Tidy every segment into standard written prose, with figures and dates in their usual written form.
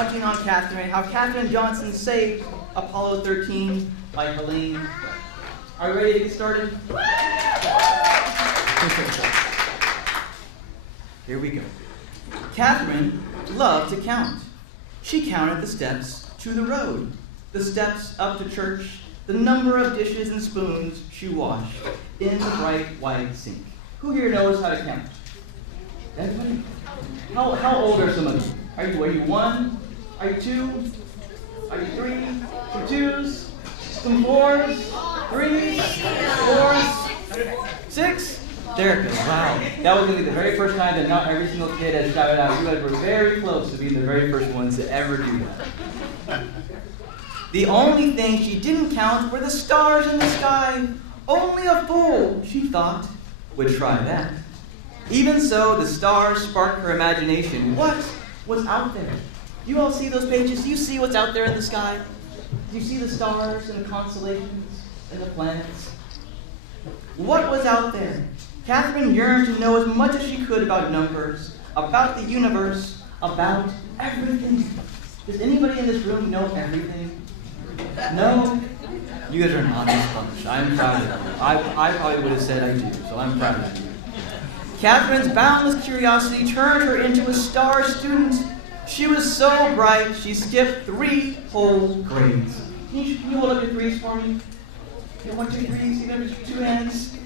counting on Katherine, how Katherine Johnson saved Apollo 13 by Helaine. Are you ready to get started? Here we go. Katherine loved to count. She counted the steps to the road, the steps up to church, the number of dishes and spoons she washed in the bright white sink. Who here knows how to count? Everybody? How old are some of you? Are you one? Are you two? Are you three? Some twos? Some fours? Threes? Fours? Six? There it goes. Wow. That was going to be the very first time that not every single kid has shouted out. You guys were very close to being the very first ones to ever do that. The only thing she didn't count were the stars in the sky. Only a fool, she thought, would try that. Even so, the stars sparked her imagination. What was out there? Do you all see those pages? Do you see what's out there in the sky? Do you see the stars and the constellations and the planets? What was out there? Katherine yearned to know as much as she could about numbers, about the universe, about everything. Does anybody in this room know everything? No? You guys are an honest bunch. I'm proud of you. I probably would have said I do, so I'm proud of you. Katherine's boundless curiosity turned her into a star student. She was so bright, she skipped 3 whole grades. Can you hold up your threes for me? Okay, 1, 2, 3, see them, 2 hands.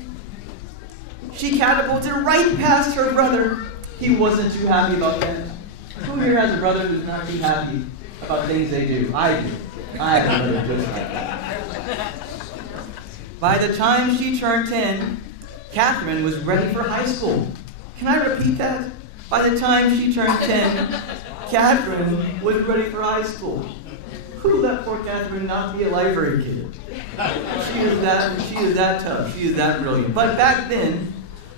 She catapulted right past her brother. He wasn't too happy about that. Who here has a brother who's not too happy about things they do? I do. I have a brother just like that. By the time she turned 10, Katherine was ready for high school. Can I repeat that? By the time she turned 10, Katherine was ready for high school. Who let poor Katherine not be a library kid? She is that tough. She is that brilliant. But back then,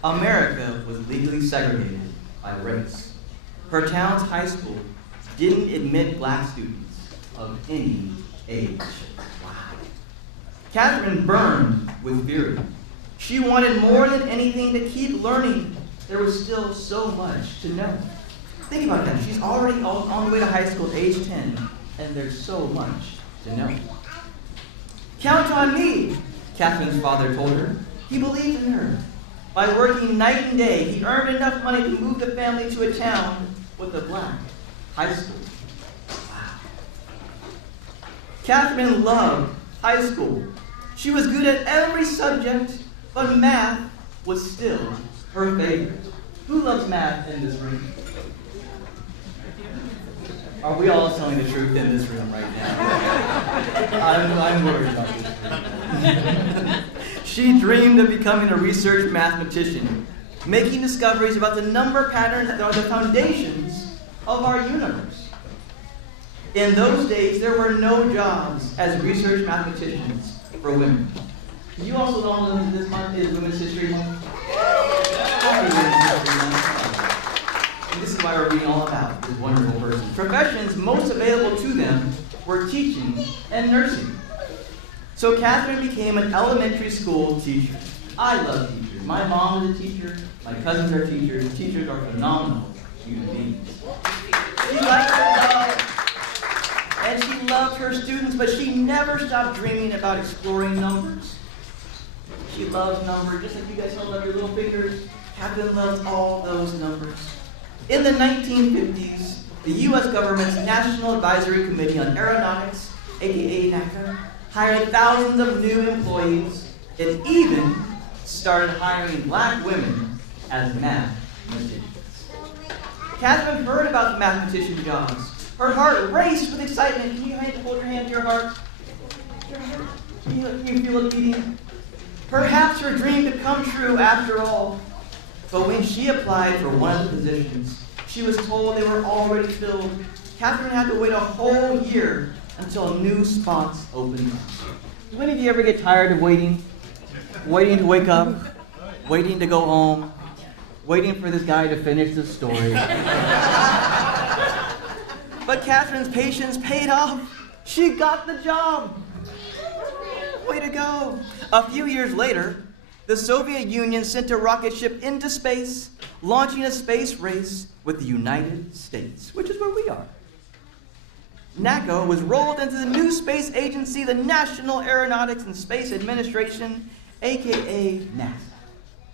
America was legally segregated by race. Her town's high school didn't admit black students of any age. Wow. Katherine burned with fury. She wanted more than anything to keep learning. There was still so much to know. Think about that. She's already on the way to high school at age 10, and there's so much to know. Count on me, Katherine's father told her. He believed in her. By working night and day, he earned enough money to move the family to a town with a black high school. Wow. Katherine loved high school. She was good at every subject, but math was still her favorite. Who loves math in this room? Are we all telling the truth in this room right now? I'm worried about this. She dreamed of becoming a research mathematician, making discoveries about the number patterns that are the foundations of our universe. In those days, there were no jobs as research mathematicians for women. You also know that this month is Women's History Month? And this is why we're reading all about this wonderful person. Professions most available to them were teaching and nursing. So Katherine became an elementary school teacher. I love teachers. My mom is a teacher. My cousins are teachers. Teachers are phenomenal human beings. She liked her job, and she loved her students, but she never stopped dreaming about exploring numbers. She loves numbers, just like you guys all love your little fingers. Katherine loves all those numbers. In the 1950s, the U.S. government's National Advisory Committee on Aeronautics, aka NACA, hired thousands of new employees and even started hiring black women as mathematicians. Katherine heard about the mathematician jobs. Her heart raced with excitement. Can you hold your hand to your heart? Can you feel it beating? Perhaps her dream could come true after all. But when she applied for one of the positions, she was told they were already filled. Katherine had to wait a whole year until new spots opened up. Do any of you ever get tired of waiting? Waiting to wake up, waiting to go home, waiting for this guy to finish the story. But Katherine's patience paid off. She got the job. Way to go. A few years later, the Soviet Union sent a rocket ship into space, launching a space race with the United States, which is where we are. NACO was rolled into the new space agency, the National Aeronautics and Space Administration, aka NASA.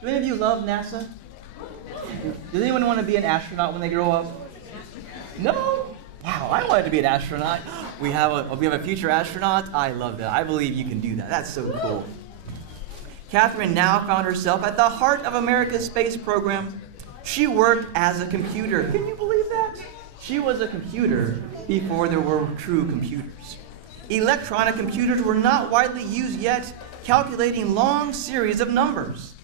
Do any of you love NASA? Does anyone want to be an astronaut when they grow up? No? Wow, I wanted to be an astronaut. We have a future astronaut. I love that. I believe you can do that. That's so cool. Katherine now found herself at the heart of America's space program. She worked as a computer. Can you believe that? She was a computer before there were true computers. Electronic computers were not widely used yet, calculating long series of numbers.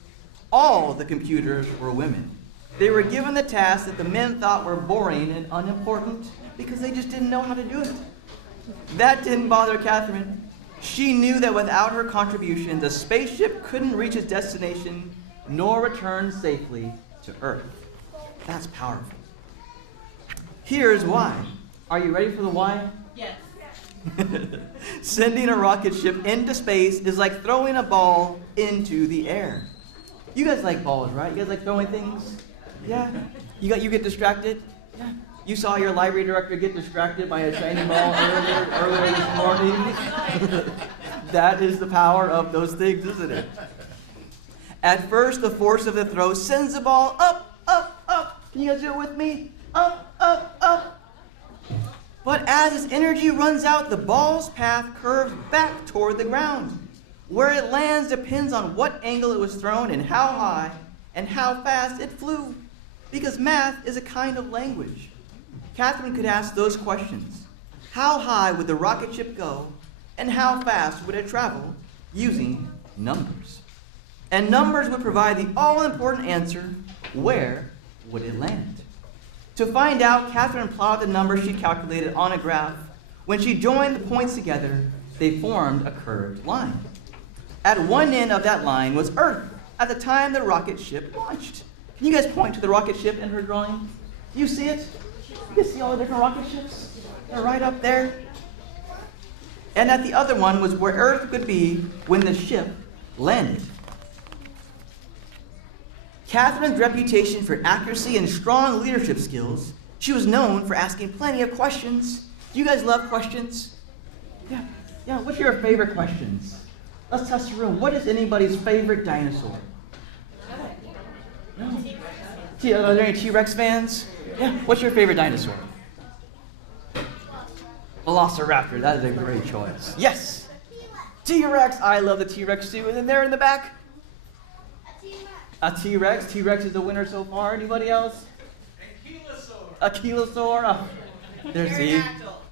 All the computers were women. They were given the tasks that the men thought were boring and unimportant because they just didn't know how to do it. That didn't bother Katherine. She knew that without her contribution, the spaceship couldn't reach its destination nor return safely to Earth. That's powerful. Here's why. Are you ready for the why? Yes. Sending a rocket ship into space is like throwing a ball into the air. You guys like balls, right? You guys like throwing things? Yeah? You get distracted? Yeah. You saw your library director get distracted by a shiny ball earlier this morning? That is the power of those things, isn't it? At first, the force of the throw sends the ball up, up, up. Can you guys do it with me? Up, up, up. But as its energy runs out, the ball's path curves back toward the ground. Where it lands depends on what angle it was thrown and how high and how fast it flew. Because math is a kind of language. Katherine could ask those questions. How high would the rocket ship go, and how fast would it travel, using numbers? And numbers would provide the all-important answer, where would it land? To find out, Katherine plotted the numbers she calculated on a graph. When she joined the points together, they formed a curved line. At one end of that line was Earth at the time the rocket ship launched. Can you guys point to the rocket ship in her drawing? Do you see it? You can see all the different rocket ships. They're right up there. And at the other one was where Earth could be when the ship landed. Katherine's reputation for accuracy and strong leadership skills, she was known for asking plenty of questions. Do you guys love questions? Yeah. What's your favorite questions? Let's test the room. What is anybody's favorite dinosaur? No. Are there any T-Rex fans? Yeah. What's your favorite dinosaur? Velociraptor. That is a great choice. Yes. T-Rex. I love the T-Rex too. And then there in the back. A T-Rex. T-Rex is the winner so far. Anybody else? A chelosaur. Oh, there's the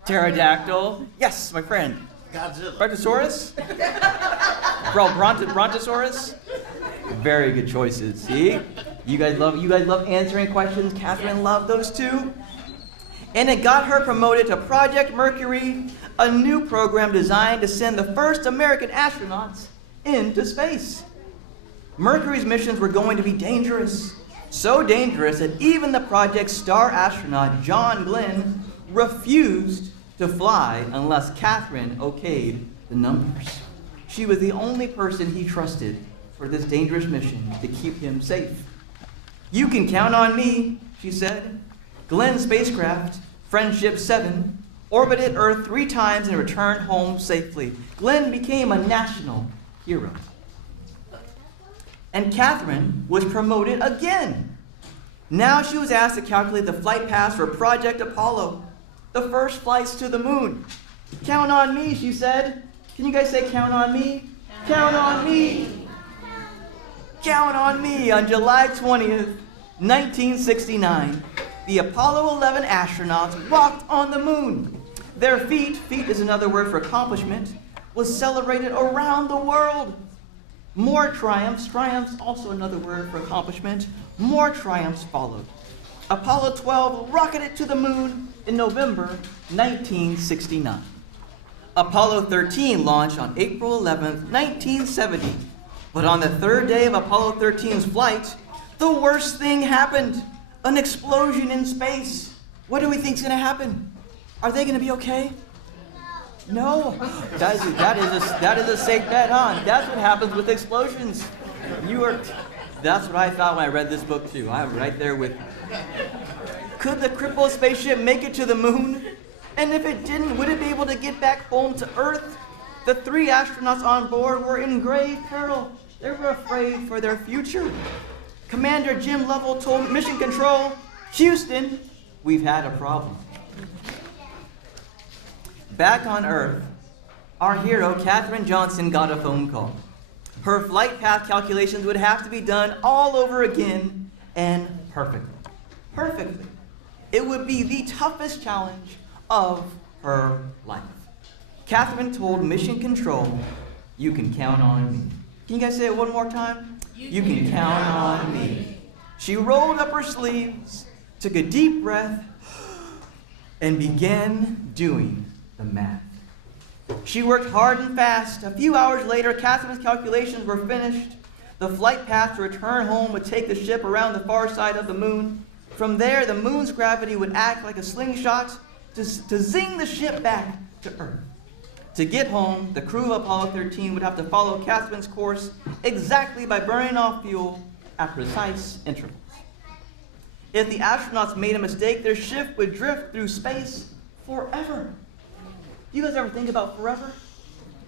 pterodactyl. Yes, my friend. Godzilla. Brontosaurus? Brontosaurus? Very good choices. See? You guys love answering questions. Katherine loved those too. And it got her promoted to Project Mercury, a new program designed to send the first American astronauts into space. Mercury's missions were going to be dangerous. So dangerous that even the project's star astronaut, John Glenn, refused to fly unless Katherine okayed the numbers. She was the only person he trusted for this dangerous mission to keep him safe. You can count on me, she said. Glenn's spacecraft, Friendship 7, orbited Earth 3 times and returned home safely. Glenn became a national hero. And Katherine was promoted again. Now she was asked to calculate the flight paths for Project Apollo, the first flights to the moon. Count on me, she said. Can you guys say count on me? Count on me. Count on me. On July 20th, 1969, the Apollo 11 astronauts walked on the moon. Their feat is another word for accomplishment, was celebrated around the world. More triumphs also another word for accomplishment, more triumphs followed. Apollo 12 rocketed to the moon in November 1969. Apollo 13 launched on April 11, 1970. But on the third day of Apollo 13's flight, the worst thing happened. An explosion in space. What do we think is going to happen? Are they going to be okay? No. That is a safe bet, huh? That's what happens with explosions. That's what I thought when I read this book too. I'm right there with you. Could the crippled spaceship make it to the moon? And if it didn't, would it be able to get back home to Earth? The 3 astronauts on board were in grave peril. They were afraid for their future. Commander Jim Lovell told Mission Control, "Houston, we've had a problem." Back on Earth, our hero, Katherine Johnson, got a phone call. Her flight path calculations would have to be done all over again, and perfectly. Perfectly. It would be the toughest challenge of her life. Katherine told Mission Control, "You can count on me." Can you guys say it one more time? You can count on me. She rolled up her sleeves, took a deep breath, and began doing the math. She worked hard and fast. A few hours later, Katherine's calculations were finished. The flight path to return home would take the ship around the far side of the moon. From there, the moon's gravity would act like a slingshot to zing the ship back to Earth. To get home, the crew of Apollo 13 would have to follow Katherine's course exactly by burning off fuel at precise intervals. If the astronauts made a mistake, their ship would drift through space forever. You guys ever think about forever?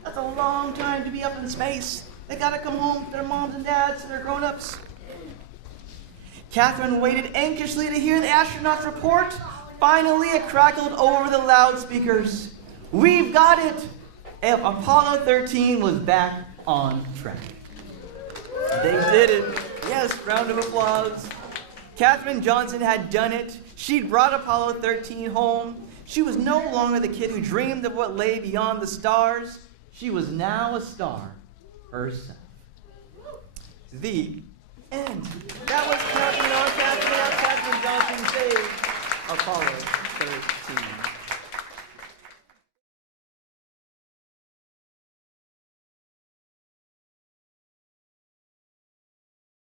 That's a long time to be up in space. They gotta come home to their moms and dads and their grown-ups. Katherine waited anxiously to hear the astronauts' report. Finally, it crackled over the loudspeakers. "We've got it!" Apollo 13 was back on track. They did it. Yes, round of applause. Katherine Johnson had done it. She'd brought Apollo 13 home. She was no longer the kid who dreamed of what lay beyond the stars. She was now a star herself. The end. That was Katherine Johnson saved Apollo 13.